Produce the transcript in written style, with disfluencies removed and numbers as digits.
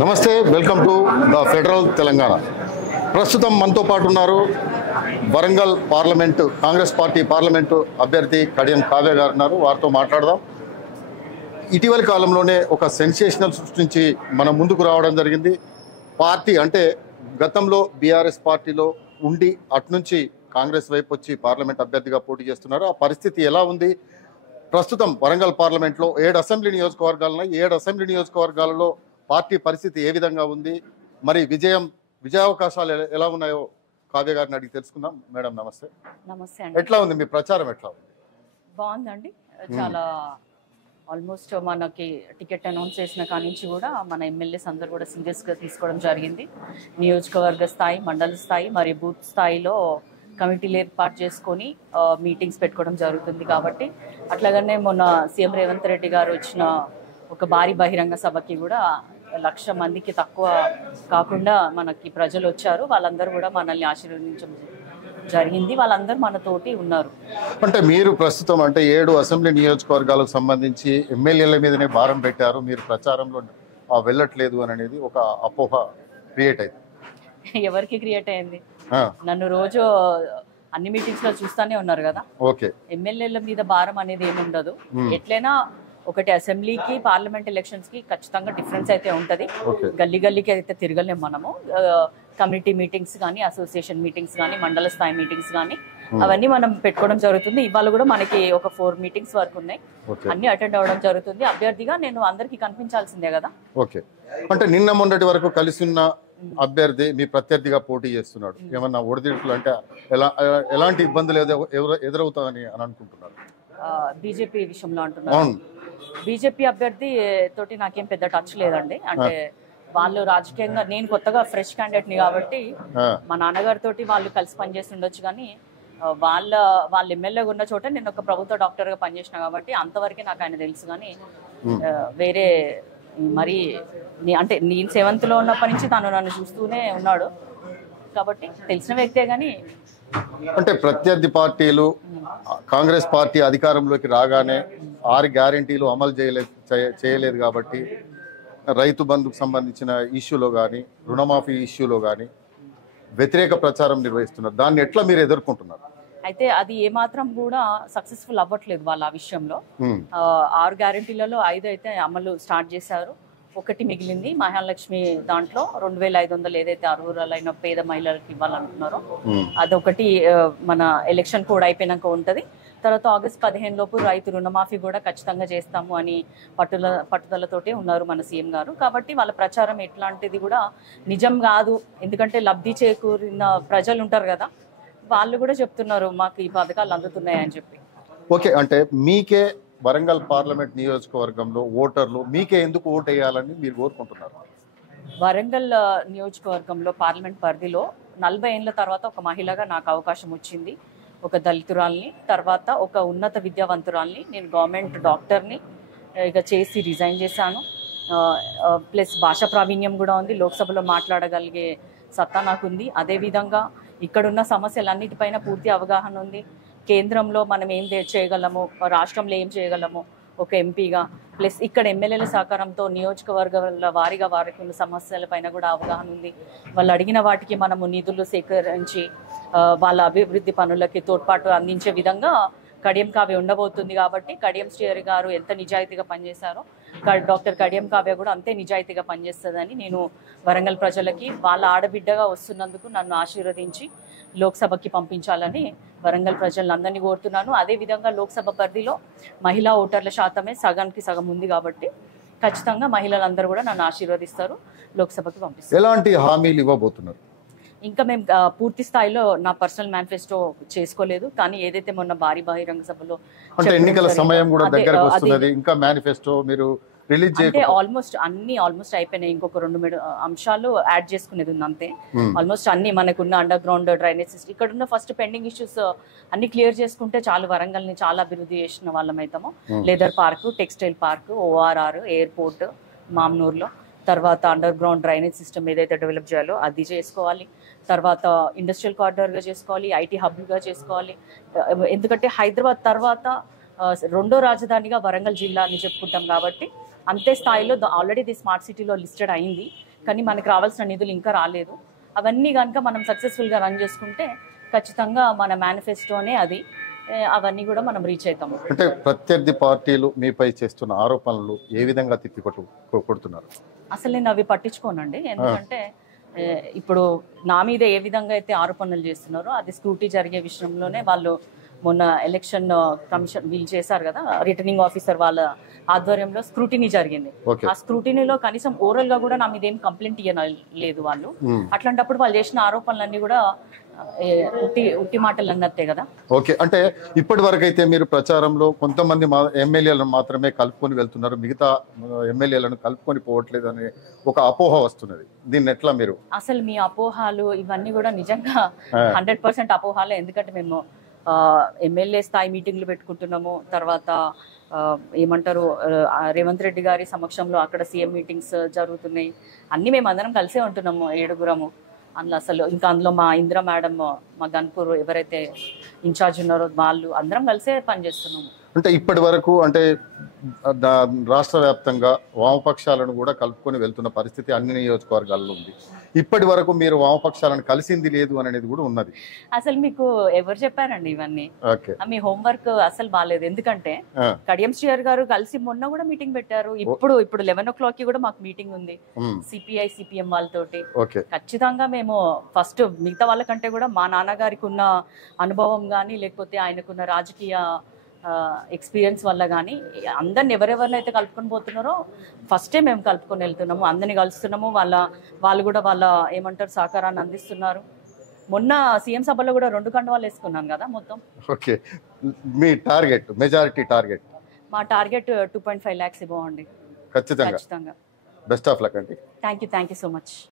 నమస్తే, welcome to the federal Telangana. ప్రస్తుతం మనతో పాటు ఉన్నారు Warangal parliament Congress party parliament అభ్యర్థి కడియం కావ్య గారు ఉన్నారు. వారితో మాట్లాడదాం. ఇటీవలి కాలంలోనే ఒక సెన్సేషనల్ సృష్టించి మన ముందుకు రావడం జరిగింది. పార్టీ అంటే గతంలో బీఆర్ఎస్ పార్టీలో ఉండి అట్నుంచి కాంగ్రెస్ వైపు వచ్చి పార్లమెంట్ అభ్యర్థిగా పోటీ చేస్తున్నారు. ఆ పరిస్థితి ఎలా ఉంది? ప్రస్తుతం వరంగల్ పార్లమెంట్లో 7 అసెంబ్లీ నియోజకవర్గాలున్నాయి. 7 అసెంబ్లీ నియోజకవర్గాలలో పార్టీ పరిస్థితి ఏ విధంగా ఉంది, మరి విజయావకాశాలు ఎలా ఉన్నాయో కావ్య గారిని అడిగి తెలుసుకుందాం. మేడం నమస్తే. నమస్తే అండి. ఎట్లా ఉంది మీ ప్రచారం? ఎట్లా ఉంది? బాగుందండి. చాలా ఆల్మోస్ట్ మనకి టికెట్ అనౌన్స్ చేసిన కాడి నుంచి కూడా మన ఎమ్మెల్యేస్ అందరూ కూడా సీరియస్గా తీసుకోవడం జరిగింది. నియోజకవర్గ స్థాయి, మండల స్థాయి మరియు బూత్ స్థాయిలో కమిటీలు ఏర్పాటు చేసుకొని మీటింగ్స్ పెట్టుకోవడం జరుగుతుంది. కాబట్టి అట్లాగనే మొన్న సీఎం రేవంత్ రెడ్డి గారు వచ్చిన ఒక భారీ బహిరంగ సభకి కూడా 1,00,000 మందికి తక్కువ కాకుండా మనకి ప్రజలు వచ్చారు. వాళ్ళందరూ కూడా మనల్ని ఆశీర్వదించడం జరిగింది. వాళ్ళందరూ మనతోటి ఉన్నారు. అంటే మీరు ప్రస్తుతం అంటే 7 అసెంబ్లీ నియోజకవర్గాలకు సంబంధించి ఎమ్మెల్యేల మీదనే భారం పెట్టారు. మీరు ప్రచారంలో వెళ్ళట్లేదు అని అనేది ఒక అపోహ క్రియేట్ అయింది. ఎవరికి క్రియేట్ అయింది? నన్ను రోజు అన్ని మీటింగ్స్ లో చూస్తానే ఉన్నారు కదా. ఓకే, ఎమ్మెల్యేల మీద భారం అనేది ఏమి ఉండదు. ఎట్లయినా ఒకటి అసెంబ్లీకి పార్లమెంట్ ఎలక్షన్స్ కి ఖచ్చితంగా డిఫరెన్స్ అయితే ఉంటది. గల్లీ గల్లీకి అయితే తిరగలేము మనము. కమ్యూనిటీ మీటింగ్స్ కానీ, అసోసియేషన్ మీటింగ్స్ కానీ, మండల స్థాయి మీటింగ్స్ కానీ అవన్నీ మనం పెట్టుకోవడం జరుగుతుంది. ఇవాళ కూడా మనకి ఒక 4 మీటింగ్స్ వరకు ఉన్నాయి. అన్ని అటెండ్ అవ్వడం జరుగుతుంది. అభ్యర్థిగా నేను అందరికి కనిపించాల్సిందే కదా. ఓకే, అంటే నిన్న మొన్నటి వరకు కలిసి ఉన్న అభ్యర్థి మీ ప్రత్యర్థిగా పోటీ చేస్తున్నాడు. ఏమన్నా ఒడిదుడుకులు అంటే ఎలాంటి ఇబ్బందులు ఎదురవుతాయని అని అనుకుంటున్నారు? బీజేపీ విషయంలో అంటున్నారు. బీజేపీ అభ్యర్థి తోటి నాకేం పెద్ద టచ్ లేదండి. అంటే వాళ్ళు రాజకీయంగా, నేను కొత్తగా ఫ్రెష్ క్యాండిడేట్ ని కాబట్టి మా నాన్నగారితో వాళ్ళు కలిసి పనిచేసి ఉండొచ్చు. కానీ వాళ్ళ ఎమ్మెల్యేగా ఉన్న చోట నేను ఒక ప్రభుత్వ డాక్టర్ గా పనిచేసిన కాబట్టి అంతవరకే నాకు ఆయన తెలుసు. కానీ వేరే మరి అంటే నేను 7th లో ఉన్నప్పటి నుంచి తను నన్ను చూస్తూనే ఉన్నాడు కాబట్టి తెలిసిన వ్యక్తే. కానీ అంటే ప్రత్యర్థి పార్టీలు కాంగ్రెస్ పార్టీ అధికారంలోకి రాగానే 6 గ్యారెంటీలు అమలు చేయలేదు కాబట్టి రైతు బంధుకు సంబంధించిన ఇష్యూలో కానీ, రుణమాఫీ ఇష్యూలో కానీ వ్యతిరేక ప్రచారం నిర్వహిస్తున్నారు. దాన్ని ఎట్లా మీరు ఎదుర్కొంటున్నారు? అయితే అది ఏమాత్రం కూడా సక్సెస్ఫుల్ అవ్వట్లేదు వాళ్ళు. ఆ విషయంలో 6 గ్యారెంటీలలో 5 అయితే అమలు స్టార్ట్ చేశారు. 1 మిగిలింది. మహాలక్ష్మి దాంట్లో 2,500 ఏదైతే అర్హులైన పేద మహిళలకు ఇవ్వాలనుకున్నారో అదొకటి మన ఎలక్షన్ కోడ్ అయిపోయినాక ఉంటది. తర్వాత ఆగస్టు 15 లోపు రైతు రుణమాఫీ కూడా ఖచ్చితంగా చేస్తాము అని పట్టుదలతోటే ఉన్నారు మన సీఎం గారు. కాబట్టి వాళ్ళ ప్రచారం ఎట్లాంటిది కూడా నిజం కాదు. ఎందుకంటే లబ్ధి చేకూరిన ప్రజలు ఉంటారు కదా, వాళ్ళు కూడా చెప్తున్నారు మాకు ఈ పథకాలు అందుతున్నాయని చెప్పి. ఓకే, అంటే మీకే వరంగల్ పార్లమెంట్ నియోజకవర్గంలో ఓటర్లు మీకే ఎందుకు ఓటు వేయాలని మీరు కోరుకుంటున్నారు? వరంగల్ నియోజకవర్గంలో పార్లమెంట్ పరిధిలో 40 ఏళ్ల తర్వాత ఒక మహిళగా నాకు అవకాశం వచ్చింది. ఒక దళితురాల్ని, తర్వాత ఒక ఉన్నత విద్యావంతురాల్ని, నేను గవర్నమెంట్ డాక్టర్ని ఇక చేసి రిజైన్ చేశాను. ప్లస్ భాషా ప్రావీణ్యం కూడా ఉంది. లోక్సభలో మాట్లాడగలిగే సత్తా నాకుంది. అదేవిధంగా ఇక్కడున్న సమస్యలన్నిటిపైన పూర్తి అవగాహన ఉంది. కేంద్రంలో మనం ఏం చేయగలము, రాష్ట్రంలో ఏం చేయగలము ఒక ఎంపీగా, ప్లస్ ఇక్కడ ఎమ్మెల్యేల సహకారంతో నియోజకవర్గాల వారీగా వారికి ఉన్న సమస్యలపైన కూడా అవగాహన ఉంది. వాళ్ళు అడిగిన వాటికి మనము నిధులు సేకరించి వాళ్ళ అభివృద్ధి పనులకి తోడ్పాటు అందించే విధంగా కడియం కావ్య ఉండబోతుంది. కాబట్టి కడియం శ్రీహరి గారు ఎంత నిజాయితీగా పనిచేశారో డాక్టర్ కడియం కావ్య కూడా అంతే నిజాయితీగా పనిచేస్తుందని నేను వరంగల్ ప్రజలకి, వాళ్ళ ఆడబిడ్డగా వస్తున్నందుకు నన్ను ఆశీర్వదించి లోక్సభకి పంపించాలని వరంగల్ ప్రజలందరినీ కోరుతున్నాను. అదేవిధంగా లోక్సభ పరిధిలో మహిళా ఓటర్ల శాతమే సగానికి సగం ఉంది కాబట్టి ఖచ్చితంగా మహిళలందరూ కూడా నన్ను ఆశీర్వదిస్తారు, లోక్సభకి పంపిస్తారు. ఎలాంటి హామీలు ఇవ్వబోతున్నారు? ఇంకా మేము పూర్తి స్థాయిలో నా పర్సనల్ మేనిఫెస్టో చేసుకోలేదు. కానీ ఏదైతే మొన్న భారీ బహిరంగ సభలో అంటే ఎన్నికల సమయం కూడా దగ్గరకు వస్తున్నది, ఇంకా మేనిఫెస్టో మీరు రిలీజ్ అంటే ఆల్మోస్ట్ అయిపోయినాయి. ఇంకొక 2-3 అంశాలు యాడ్ చేసుకునేది ఉంది అంతే. ఆల్మోస్ట్ అన్ని మనకున్న అండర్ గ్రౌండ్ డ్రైనేజ్ సిస్టమ్, ఇక్కడ ఉన్న ఫస్ట్ పెండింగ్ ఇష్యూస్ అన్ని క్లియర్ చేసుకుంటే చాలు వరంగల్ ని చాలా అభివృద్ధి చేసిన వాళ్ళం అవుతాము. Leather park, textile park, ORR, airport మామ్నూర్లో, తర్వాత అండర్ గ్రౌండ్ డ్రైనేజ్ సిస్టమ్ ఏదైతే డెవలప్ చేయాలో అది చేసుకోవాలి. తర్వాత ఇండస్ట్రియల్ కారిడార్గా చేసుకోవాలి, IT హబ్గా చేసుకోవాలి. ఎందుకంటే హైదరాబాద్ తర్వాత రెండో రాజధానిగా వరంగల్ జిల్లా అని చెప్పుకుంటాం కాబట్టి అంతే స్థాయిలో ఆల్రెడీ ఇది స్మార్ట్ సిటీలో లిస్టెడ్ అయింది, కానీ మనకు రావాల్సిన నిధులు ఇంకా రాలేదు. అవన్నీ కనుక మనం సక్సెస్ఫుల్గా రన్ చేసుకుంటే ఖచ్చితంగా మన మేనిఫెస్టోనే అది, అవన్నీ కూడా మనం రీచ్ అవుతాము. అంటే ప్రత్యర్థి పార్టీలు మీపై చేస్తున్న ఆరోపణలు ఏ విధంగా కొడుతున్నారు? అసలు నేను అవి పట్టించుకోనండి, ఎందుకంటే ఇప్పుడు నా మీద ఏ విధంగా అయితే ఆరోపణలు చేస్తున్నారో అది స్క్రూటీ జరిగే విషయంలోనే వాళ్ళు మొన్న ఎలక్షన్ కమిషన్ వీళ్ళు చేశారు కదా, రిటర్నింగ్ ఆఫీసర్ వాళ్ళ ఆధ్వర్యంలో స్క్రూటినీ జరిగింది. ఆ స్క్రూటినీలో కనీసం ఓరల్ గా కూడా నా మీద ఏం కంప్లైంట్ ఇవ్వలేదు వాళ్ళు. అట్లాంటప్పుడు వాళ్ళు చేసిన ఆరోపణలన్నీ కూడా ఉట్టి మాటలు అన్నట్టే కదా. ఓకే, అంటే ఇప్పటి వరకు అయితే మీరు ప్రచారంలో కొంతమంది ఎమ్మెల్యేలను మాత్రమే కలుపుకొని వెళ్తున్నారు, మిగతా ఎమ్మెల్యేలను కలుపుకొని పోవట్లేదు అనే ఒక అపోహ వస్తున్నది. దీన్ని ఎట్లా మీరు? అసలు మీ అపోహాలు ఇవన్నీ కూడా నిజంగా 100% అపోహాలే. ఎందుకంటే మేము ఎమ్మెల్యే స్థాయి మీటింగ్లు పెట్టుకుంటున్నాము, తర్వాత ఏమంటారు రేవంత్ రెడ్డి గారి సమక్షంలో అక్కడ సీఎం మీటింగ్స్ జరుగుతున్నాయి, అన్నీ మేము అందరం కలిసే ఉంటున్నాము 7గురము. అందులో అసలు ఇంకా అందులో మా ఇందిరా మేడం, మా గన్పూర్ ఎవరైతే ఇన్ఛార్జ్ ఉన్నారో వాళ్ళు అందరం కలిసే పనిచేస్తున్నాము. అంటే ఇప్పటి వరకు అంటే రాష్ట్ర వ్యాప్తంగా వామపక్షాలను కూడా కలుపుకొని వెళ్తున్న పరిస్థితి అన్ని నియోజకవర్గాల్లో ఉంది. ఇప్పటి వరకు మీరు వామపక్షాలను కలిసింది లేదు అనేది కూడా ఉన్నది. అసలు మీకు ఎవరు చెప్పారండి ఇవన్నీ? మీ హోంవర్క్ అసలు బాగాలేదు. ఎందుకంటే కడియం శ్రీహర్ గారు కలిసి మొన్న కూడా మీటింగ్ పెట్టారు, ఇప్పుడు 11 o'clock కి కూడా మాకు మీటింగ్ ఉంది సిపిఐ సిపిఎం వాళ్ళతోటి. ఖచ్చితంగా మేము ఫస్ట్ మిగతా వాళ్ళకంటే కూడా మా నాన్నగారికి ఉన్న అనుభవం కానీ లేకపోతే ఆయనకున్న రాజకీయ ఎక్స్పీరియన్స్ వల్ల కానీ అందరిని ఎవరెవరినైతే కలుపుకొని పోతున్నారో ఫస్టే మేము కలుపుకొని వెళ్తున్నాము, అందరిని కలుస్తున్నాము. వాళ్ళు కూడా వాళ్ళ ఏమంటారు సహకారాన్ని అందిస్తున్నారు. మొన్న సీఎం సభలో కూడా 2 కండువాలు వేసుకున్నాను కదా మొత్తం. ఓకే, మీ టార్గెట్ మెజారిటీ టార్గెట్? మా టార్గెట్ 2.5 lakhs ఇవ్వండి. ఖచ్చితంగా. బెస్ట్ ఆఫ్ లక్ అండి. Thank you so much.